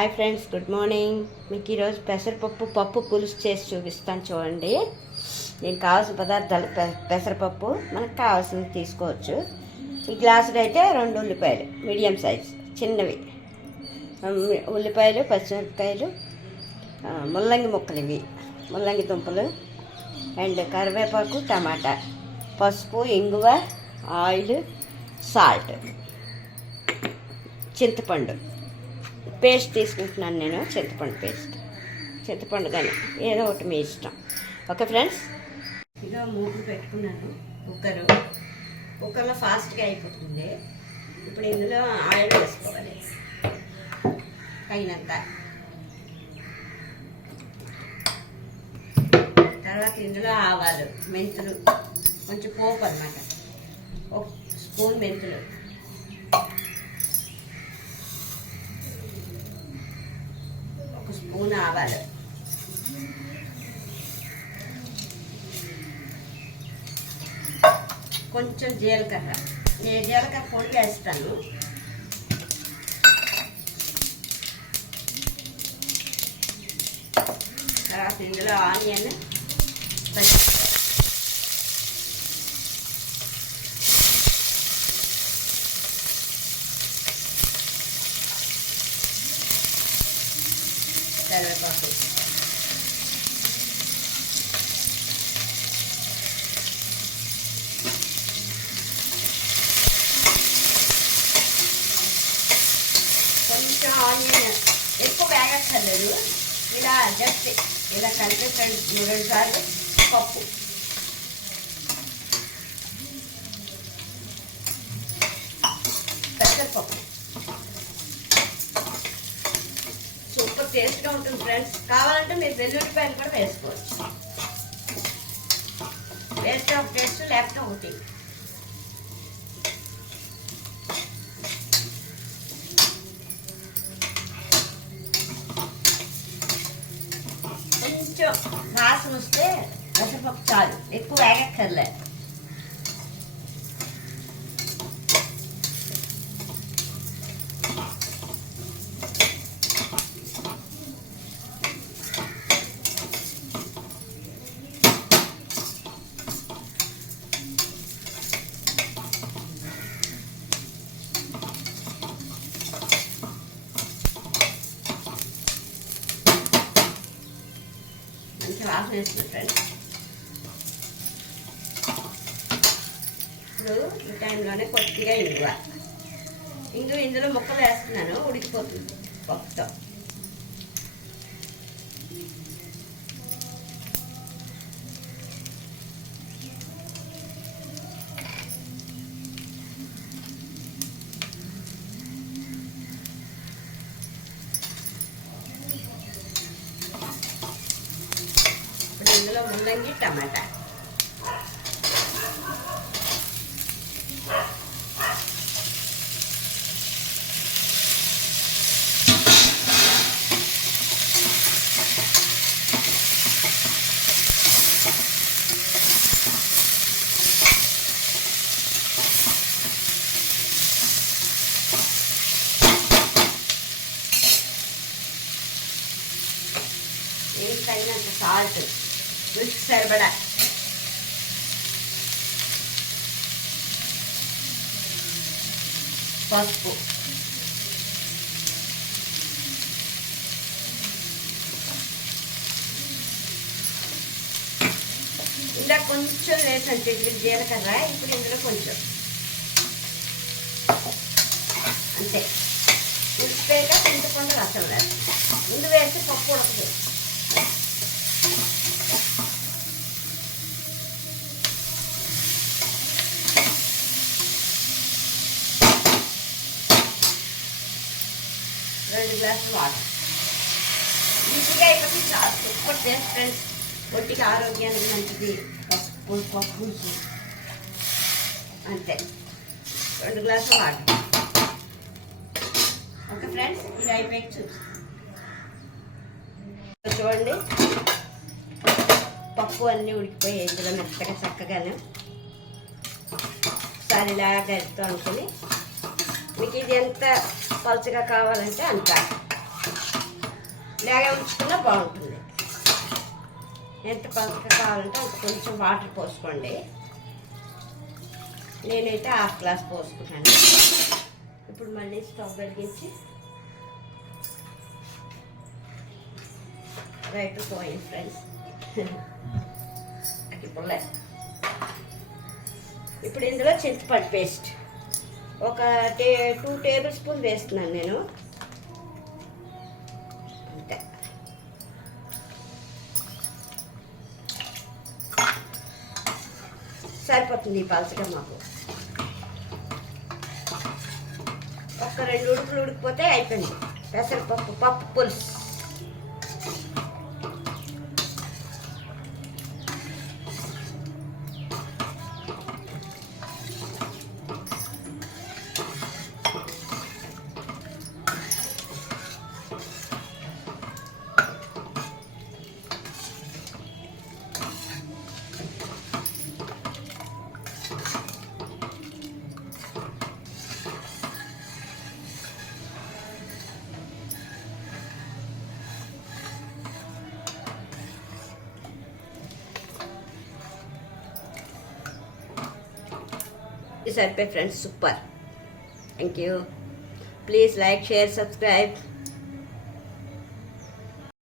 Hi friends, good morning. మీకు ఈరోజు పెసరపప్పు పప్పు పులుసు చేసి చూపిస్తాను చూడండి. దీనికి కావాల్సిన పదార్థాలు పెసరపప్పు మనకు కావాల్సినవి తీసుకోవచ్చు. ఈ గ్లాసులు అయితే 2 ఉల్లిపాయలు మీడియం సైజ్ చిన్నవి, ఉల్లిపాయలు, పచ్చిమిరపకాయలు, ముల్లంగి ముక్కలు, ఇవి ముల్లంగి దుంపలు, అండ్ కరివేపాకు, టమాటా, పసుపు, ఇంగువ, ఆయిల్, సాల్ట్, చింతపండు పేస్ట్ తీసుకుంటున్నాను నేను. చింతపండు కానీ ఏదో ఒకటి మీ ఇష్టం. ఓకే ఫ్రెండ్స్, ఇక మూకుడు పెట్టుకున్నాను. కుక్కర్లో ఫాస్ట్గా అయిపోతుంది. ఇప్పుడు ఇందులో ఆయిల్ వేసుకోవాలి తగినంత. తర్వాత ఇందులో ఆవాలు, మెంతులు, కొంచెం పోపు అన్నమాట. 1 స్పూన్ మెంతులు, 1 స్పూన్ ఆవాలు, కొంచెం జీలకర్ర. నేను జీలకర్ర పొడి వేస్తాను. తర్వాత ఇందులో ఆనియన్, కరివేపాకు, కొంచెం ఆనియన్ ఎక్కువ వేగక్కర్లేదు. ఇలా జస్ట్ ఇలా కలిపేసండి 2 సార్లు. పప్పు, పెసరపప్పు సూపర్ టేస్ట్గా ఉంటుంది ఫ్రెండ్స్. కావాలంటే మీరు వెల్లుల్లిపాయలు కూడా వేసుకోవచ్చు. వేస్తే ఒక టేస్ట్, లేకపోతే ఒకటి. కొంచెం వాసన వస్తే పెసరపప్పు చాలు, ఎక్కువ వేగక్కర్లే. వాసన వేస్తుంది ఫ్రెండ్స్. ఇప్పుడు ఈ టైంలోనే కొద్దిగా ఇందులో ముక్కలు వేస్తున్నాను, ఉడికిపోతుంది పప్పుతో. ఇందులో ముల్లంగి, టమాటా, ఏం తగినంత సాల్ట్, రుచికి సరిపడా, పసుపు, ఇలా కొంచెం వేసంటే జీలకర్ర. ఇప్పుడు ఇందులో కొంచెం అంతే. ఉడిపోయాక చింతపండు రసం వేస్తాం. ముందు వేస్తే పప్పు ఉడకదు. రెండు గ్లాసులు వాటర్. ఈజీగా అయిపోతుంది, చాలా సూపర్ టేస్ట్ ఫ్రెండ్స్. ఒంటికి ఆరోగ్యానికి మంచిది. పప్పు అంతే. 2 గ్లాసులు వాటర్. ఓకే ఫ్రెండ్స్, ఇది అయిపోయి చూడండి. పప్పు అన్నీ ఉడికిపోయి ఇందులో మెత్తగా చక్కగానే ఒకసారి ఇలా గరితో అనుకుని మీకు ఇది ఎంత పలుచగా కావాలంటే అంత ఇలాగే ఉంచుకున్నా బాగుంటుంది. ఎంత పలచగా కావాలంటే అంత కొంచెం వాటర్ పోసుకోండి. నేనైతే హాఫ్ గ్లాస్ పోసుకుంటాను. ఇప్పుడు మళ్ళీ స్టవ్ వెలిగించి రైట్ పోయింది ఫ్రెండ్స్. ఇప్పుడు ఇందులో చింతపండు పేస్ట్ ఒక 2 టేబుల్ స్పూన్ వేస్తున్నాను నేను. అంతే. సరిపోతుంది ఈ పలసగా మాకు. ఒక 2 ఉడుకులు ఉడికిపోతే అయిపోయింది పెసరపప్పు పప్పు పులుసు. This is friends, super. Thank you. Please like, share, subscribe.